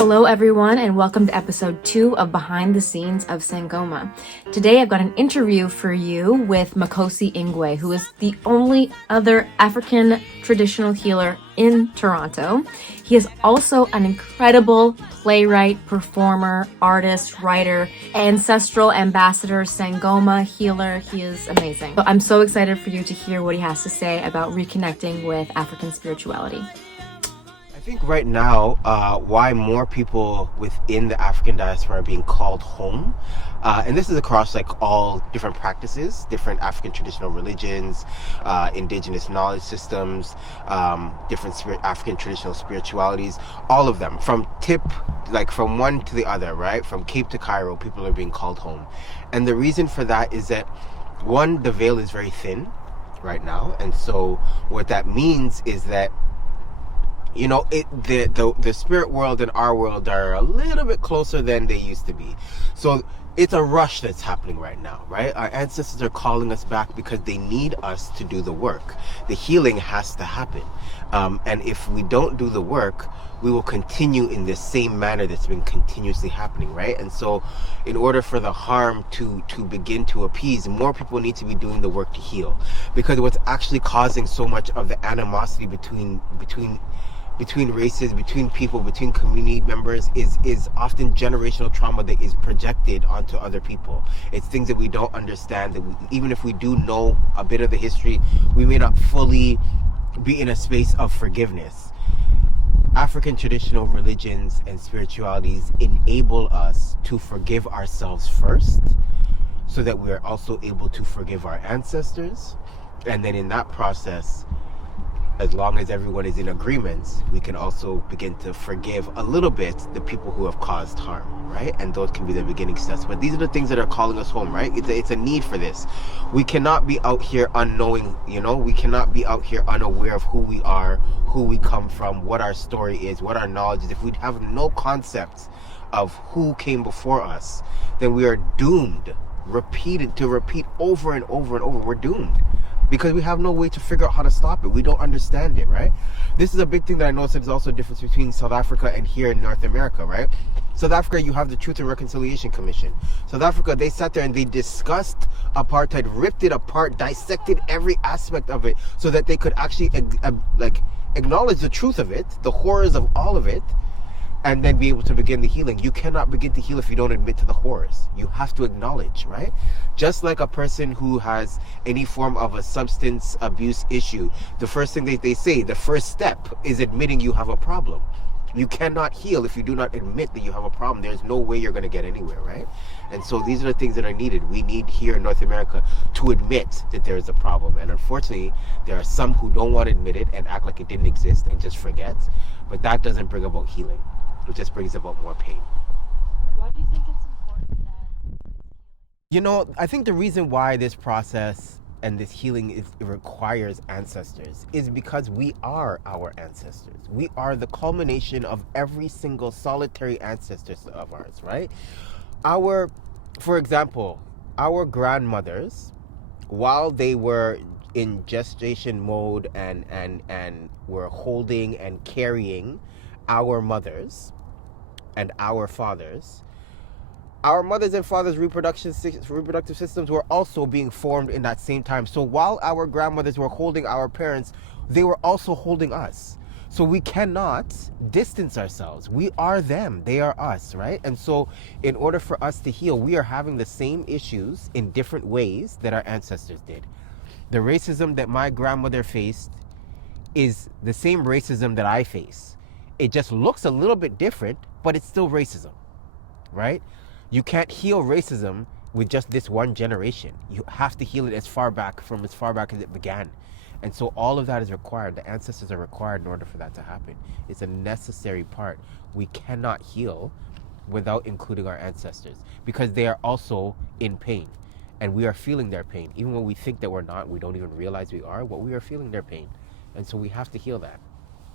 Hello everyone and welcome to episode 2 of Behind the Scenes of Sangoma. Today I've got an interview for you with Makhosi Ingwe, who is the only other African traditional healer in Toronto. He is also an incredible playwright, performer, artist, writer, ancestral ambassador, Sangoma healer. He is amazing. So I'm so excited for you to hear what he has to say about reconnecting with African spirituality. I think right now, why more people within the African diaspora are being called home, and this is across like all different practices, different African traditional religions, indigenous knowledge systems, different African traditional spiritualities, all of them, from one to the other, right? From Cape to Cairo, people are being called home. And the reason for that is that, one, the veil is very thin right now. And so what that means is that the spirit world and our world are a little bit closer than they used to be. So it's a rush that's happening right now, right? Our ancestors are calling us back because they need us to do the work. The healing has to happen. And if we don't do the work, we will continue in the same manner that's been continuously happening, right? And so in order for the harm to begin to appease, more people need to be doing the work to heal. Because what's actually causing so much of the animosity between races, between people, between community members is often generational trauma that is projected onto other people. It's things that we don't understand, that even if we do know a bit of the history, we may not fully be in a space of forgiveness. African traditional religions and spiritualities enable us to forgive ourselves first, so that we are also able to forgive our ancestors. And then in that process, as long as everyone is in agreement, we can also begin to forgive a little bit the people who have caused harm, right? And those can be the beginning steps. But these are the things that are calling us home, right? It's a need for this. We cannot be out here unknowing, we cannot be out here unaware of who we are, who we come from, what our story is, what our knowledge is. If we have no concept of who came before us, then we are doomed, to repeat over and over and over. We're doomed. Because we have no way to figure out how to stop it. We don't understand it, right? This is a big thing that I noticed. There's also a difference between South Africa and here in North America, right? South Africa, you have the Truth and Reconciliation Commission. South Africa, they sat there and they discussed apartheid, ripped it apart, dissected every aspect of it so that they could actually acknowledge the truth of it, the horrors of all of it, and then be able to begin the healing. You cannot begin to heal if you don't admit to the horrors. You have to acknowledge, right? Just like a person who has any form of a substance abuse issue, the first thing they say, the first step is admitting you have a problem. You cannot heal if you do not admit that you have a problem. There's no way you're going to get anywhere, right? And so these are the things that are needed. We need here in North America to admit that there is a problem. And unfortunately, there are some who don't want to admit it and act like it didn't exist and just forget. But that doesn't bring about healing. It just brings about more pain. Why do you think it's important that... I think the reason why this process and this healing requires ancestors is because we are our ancestors. We are the culmination of every single solitary ancestor of ours, right? For example, our grandmothers, while they were in gestation mode and were holding and carrying our mothers and our fathers, our mothers and fathers' reproductive systems were also being formed in that same time. So while our grandmothers were holding our parents, they were also holding us. So we cannot distance ourselves. We are them, they are us, right? And so in order for us to heal, we are having the same issues in different ways that our ancestors did. The racism that my grandmother faced is the same racism that I face. It just looks a little bit different, but it's still racism, right? You can't heal racism with just this one generation. You have to heal it as far back as it began. And so all of that is required. The ancestors are required in order for that to happen. It's a necessary part. We cannot heal without including our ancestors because they are also in pain and we are feeling their pain. Even when we think that we're not, we don't even realize we are, but we are feeling their pain. And so we have to heal that.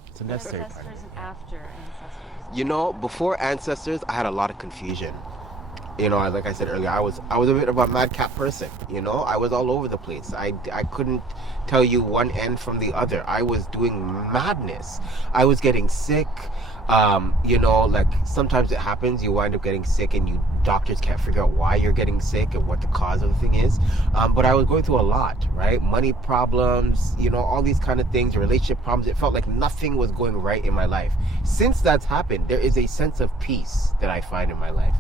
It's a necessary part. Ancestors and after ancestors. Before ancestors, I had a lot of confusion. Like I said earlier, I was a bit of a madcap person. I was all over the place. I couldn't tell you one end from the other. I was doing madness. I was getting sick. Like sometimes it happens, you wind up getting sick and doctors can't figure out why you're getting sick and what the cause of the thing is. But I was going through a lot, right? Money problems, all these kind of things, relationship problems. It felt like nothing was going right in my life. Since that's happened, there is a sense of peace that I find in my life.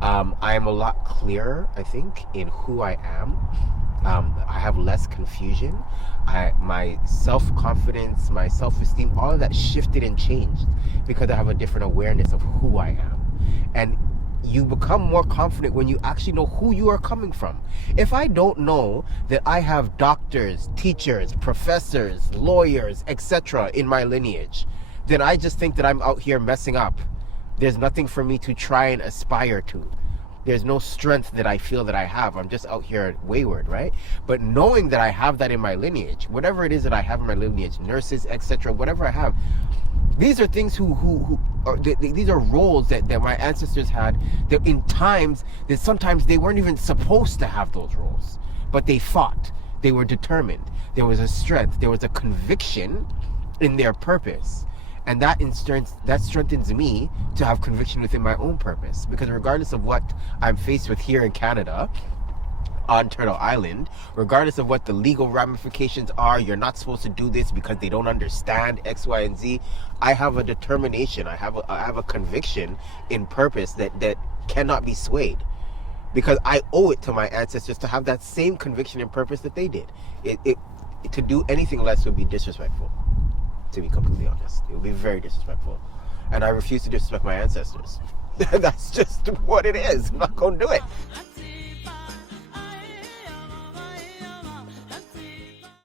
I am a lot clearer, I think, in who I am. I have less confusion. My self-confidence, my self-esteem, all of that shifted and changed because I have a different awareness of who I am. And you become more confident when you actually know who you are coming from. If I don't know that I have doctors, teachers, professors, lawyers, etc. in my lineage, then I just think that I'm out here messing up. There's nothing for me to try and aspire to. There's no strength that I feel that I have. I'm just out here wayward, right? But knowing that I have that in my lineage, whatever it is that I have in my lineage, nurses, etc., whatever I have, these are things these are roles that my ancestors had, that in times that sometimes they weren't even supposed to have those roles, but they fought. They were determined. There was a strength. There was a conviction in their purpose. And that strengthens me to have conviction within my own purpose. Because regardless of what I'm faced with here in Canada, on Turtle Island, regardless of what the legal ramifications are, you're not supposed to do this because they don't understand X, Y, and Z. I have a determination. I have a conviction in purpose that cannot be swayed. Because I owe it to my ancestors to have that same conviction and purpose that they did. To do anything less would be disrespectful. To be completely honest, it would be very disrespectful, and I refuse to disrespect my ancestors. That's just what it is. I'm not gonna do it.